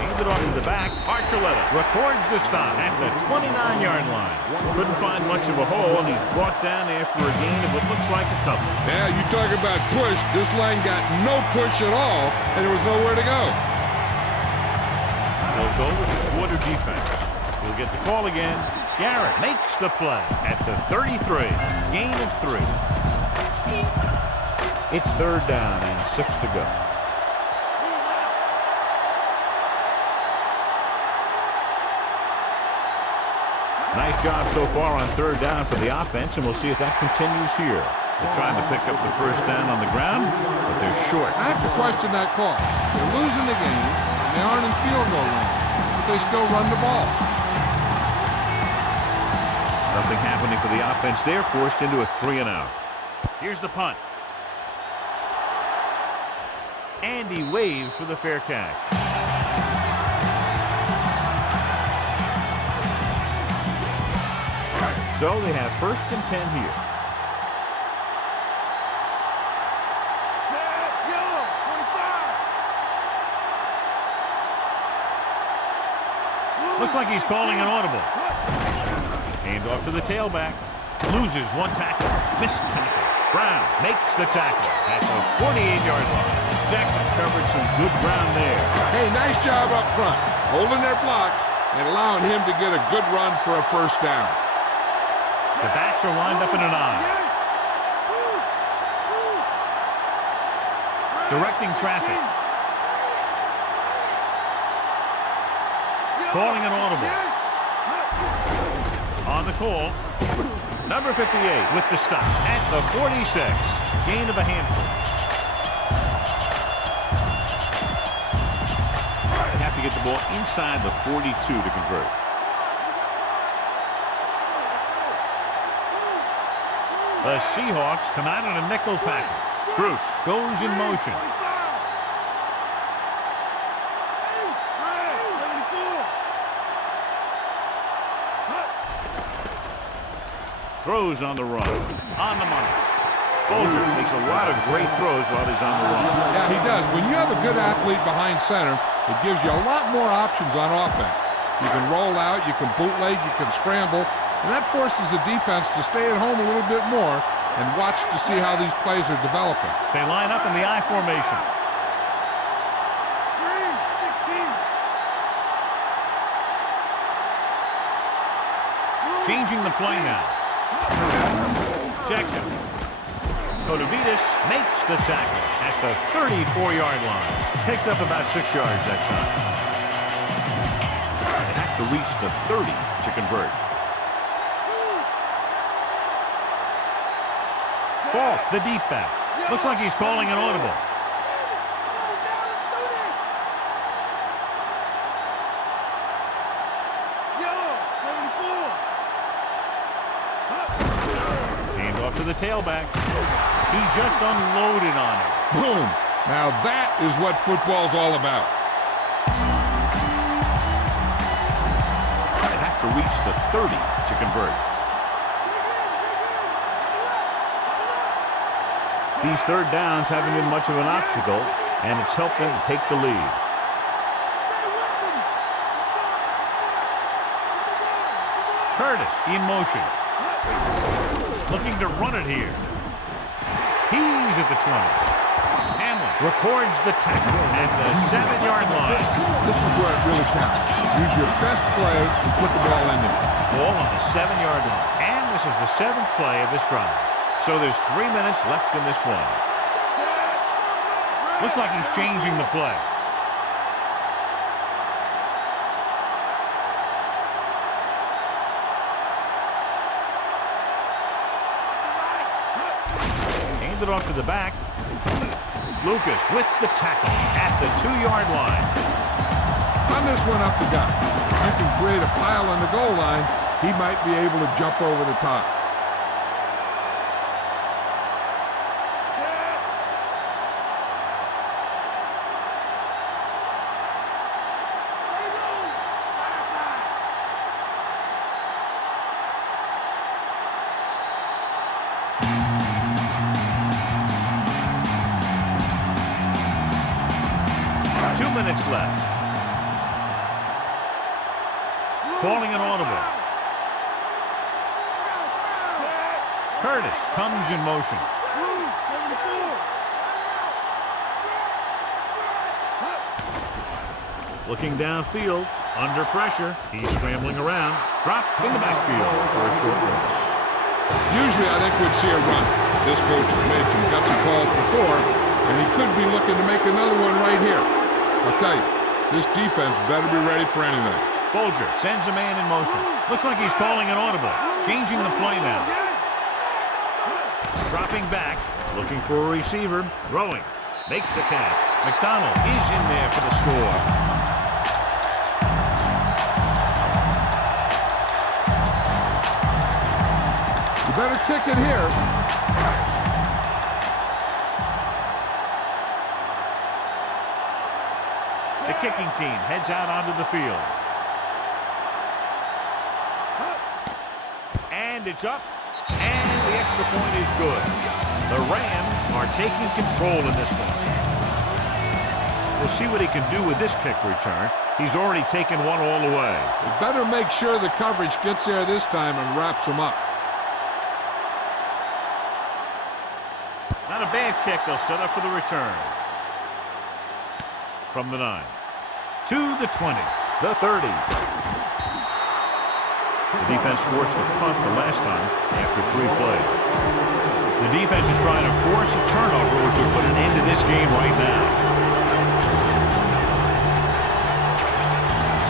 Handed off to the back. Archuleta records the stop at the 29-yard line. Couldn't find much of a hole, and he's brought down after a gain of what looks like a couple. Yeah, you talk about push. This line got no push at all, and there was nowhere to go. They'll go with the quarter defense. He'll get the call again. Garrett makes the play at the 33. Gain of 3. It's 3rd down and 6 to go. Nice job so far on 3rd down for the offense, and we'll see if that continues here. They're trying to pick up the 1st down on the ground, but they're short. I have to question that call. They're losing the game, and they aren't in field goal range, but they still run the ball. Nothing happening for the offense there, forced into a 3-and-out. Here's the punt. And he waves for the fair catch. So they have 1st and 10 here. Looks like he's calling an audible. Hand off to the tailback. Loses one tackle. Missed tackle. Brown makes the tackle at the 48-yard line. Jackson covered some good ground there. Hey, nice job up front, holding their blocks and allowing him to get a good run for a 1st down. The backs are lined up in an eye. Directing traffic. Calling an audible. On the call, number 58 with the stop at the 46. Gain of a handful. They have to get the ball inside the 42 to convert. The Seahawks come out in a nickel package. Bruce goes in motion. Throws on the run. On the money. Bolger makes a lot of great throws while he's on the run. Yeah, he does. When you have a good athlete behind center, it gives you a lot more options on offense. You can roll out, you can bootleg, you can scramble, and that forces the defense to stay at home a little bit more and watch to see how these plays are developing. They line up in the I formation. Changing the play now. Jackson. Kotovitis makes the tackle at the 34-yard line. Picked up about 6 yards that time. They have to reach the 30 to convert. Falk, the deep back. Looks like he's calling an audible. Hand off to the tailback. He just unloaded on it. Boom. Now that is what football's all about. They have to reach the 30 to convert. These third downs haven't been much of an obstacle, and it's helped them to take the lead. Curtis in motion. Looking to run it here. He's at the 20. Hamlin records the tackle at the 7-yard line. This is where it really counts. Use your best play and put the ball in there. Ball on the 7-yard line. And this is the 7th play of this drive. So there's 3 minutes left in this one. Looks like he's changing the play. Handed off to the back. Lucas with the tackle at the 2-yard line. On this one up the gut. You can create a pile on the goal line. He might be able to jump over the top. Left. Calling an audible. Curtis comes in motion. Looking downfield, under pressure. He's scrambling around. Dropped in the backfield for a short loss. Usually I think we'd see a run. This coach has made some gutsy calls before, and he could be looking to make another one right here. I'll tell you, this defense better be ready for anything. Bolger sends a man in motion. Looks like he's calling an audible. Changing the play now. Dropping back, looking for a receiver. Throwing. Makes the catch. McDonald is in there for the score. You better kick it here. The kicking team heads out onto the field. And it's up. And the extra point is good. The Rams are taking control in this one. We'll see what he can do with this kick return. He's already taken one all the way. You better make sure the coverage gets there this time and wraps him up. Not a bad kick. They'll set up for the return. From the 9. To the 20. The 30. The defense forced a punt the last time after 3 plays. The defense is trying to force a turnover, which will put an end to this game right now.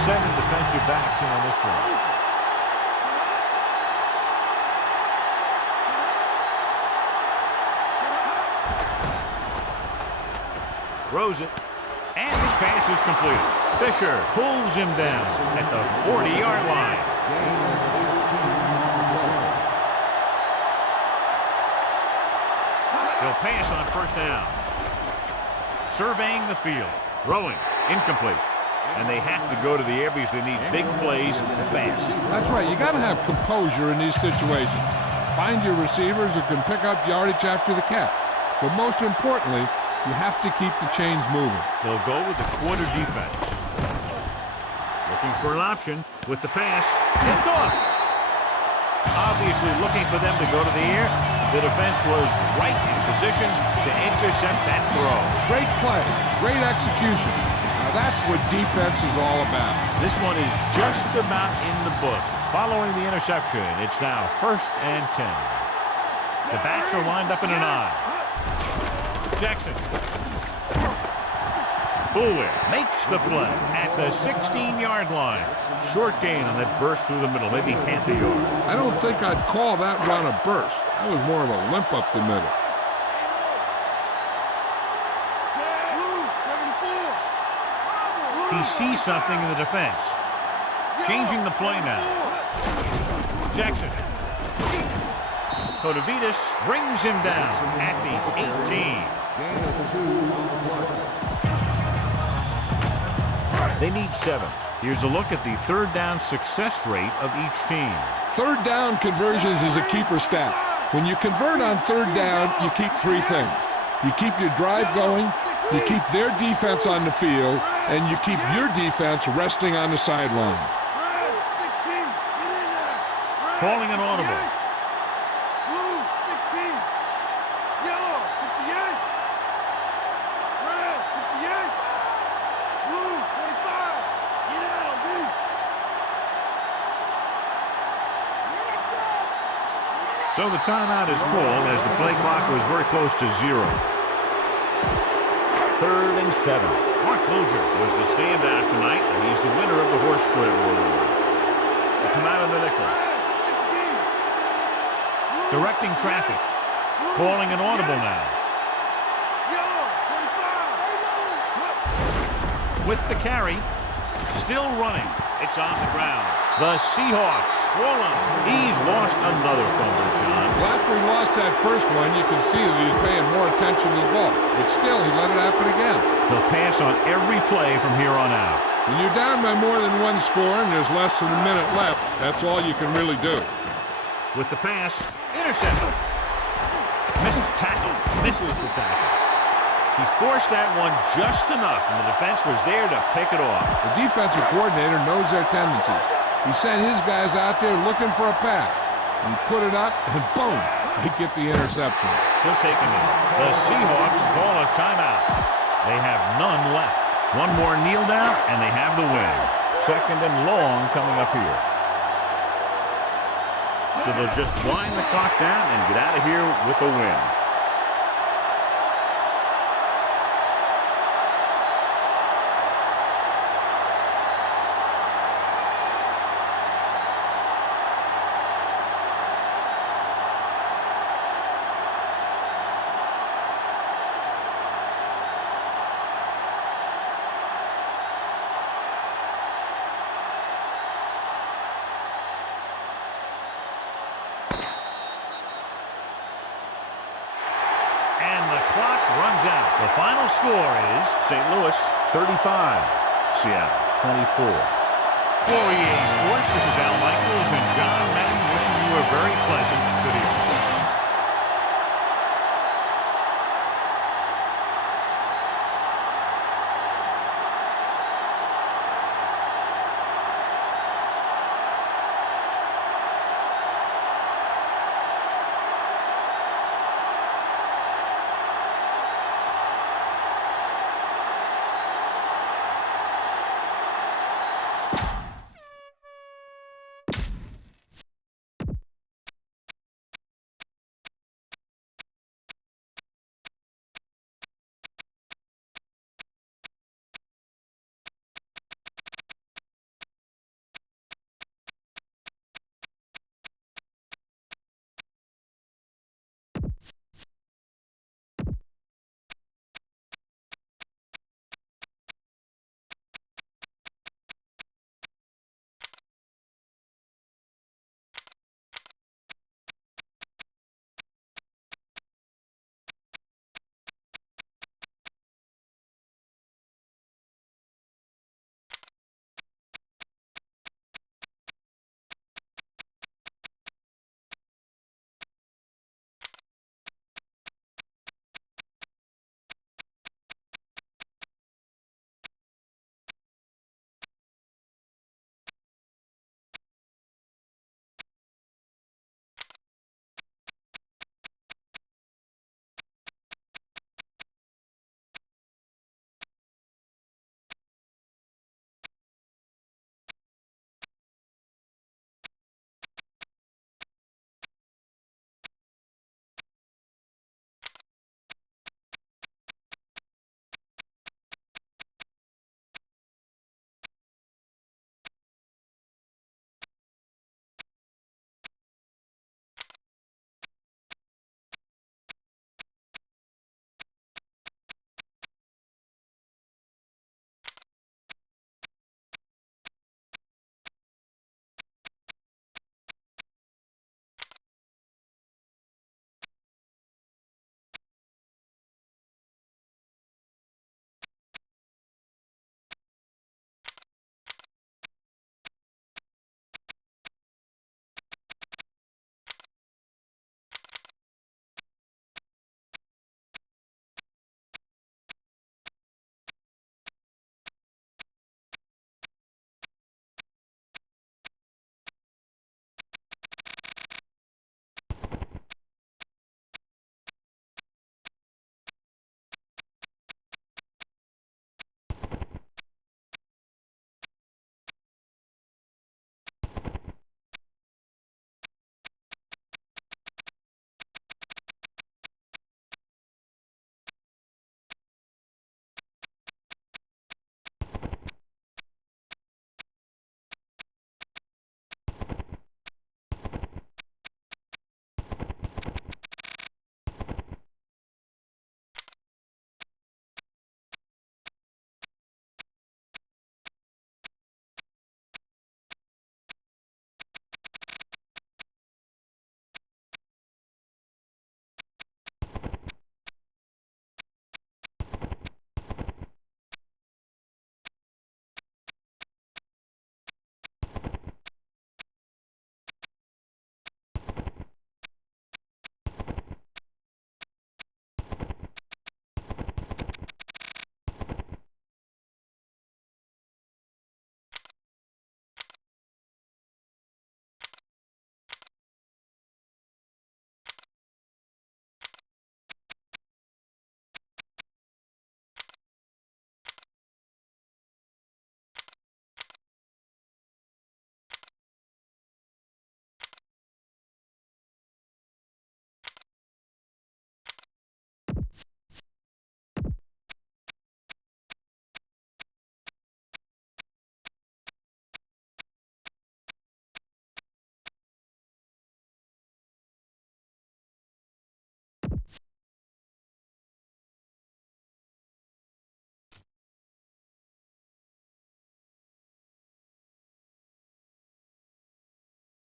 7 defensive backs in on this one. Throws it. And his pass is completed. Fisher pulls him down at the 40-yard line. They'll pass on first down. Surveying the field. Throwing. Incomplete. And they have to go to the air because they need big plays fast. That's right. You got to have composure in these situations. Find your receivers who can pick up yardage after the catch. But most importantly, you have to keep the chains moving. They'll go with the quarter defense. Looking for an option with the pass. Tipped off. Obviously looking for them to go to the air. The defense was right in position to intercept that throw. Great play. Great execution. Now that's what defense is all about. This one is just about in the books. Following the interception, it's now 1st and 10. The backs are lined up in an I. Jackson. Boulware makes the play at the 16-yard line. Short gain on that burst through the middle, maybe half a yard. I don't think I'd call that run a burst. That was more of a limp up the middle. He sees something in the defense. Changing the play now. Jackson. Kotovitis brings him down at the 18. They need 7. Here's a look at the third down success rate of each team. Third down conversions is a keeper stat. When you convert on third down, you keep 3 things. You keep your drive going, you keep their defense on the field, and you keep your defense resting on the sideline. Calling an audible. So the timeout is called as the play clock was very close to 0. 3rd and 7. Mark Luger was the standout tonight, and he's the winner of the Horse Trail Award. They come out of the nickel. Directing traffic. Calling an audible now. With the carry. Still running. It's on the ground. The Seahawks. Swollen. He's lost another fumble, John. Well, after he lost that first one, you can see that he's paying more attention to the ball. But still, he let it happen again. They'll pass on every play from here on out. When you're down by more than 1 score and there's less than a minute left, that's all you can really do. With the pass, intercepted. Missed tackle, misses the tackle. He forced that one just enough, and the defense was there to pick it off. The defensive coordinator knows their tendency. He sent his guys out there looking for a pass. He put it up, and boom, they get the interception. He'll take him in. The Seahawks call a timeout. They have none left. One more kneel down, and they have the win. 2nd and long coming up here. So they'll just wind the clock down and get out of here with a win. The final score is St. Louis 35, Seattle 24. For EA Sports, this is Al Michaels and John Madden wishing you a very pleasant good evening.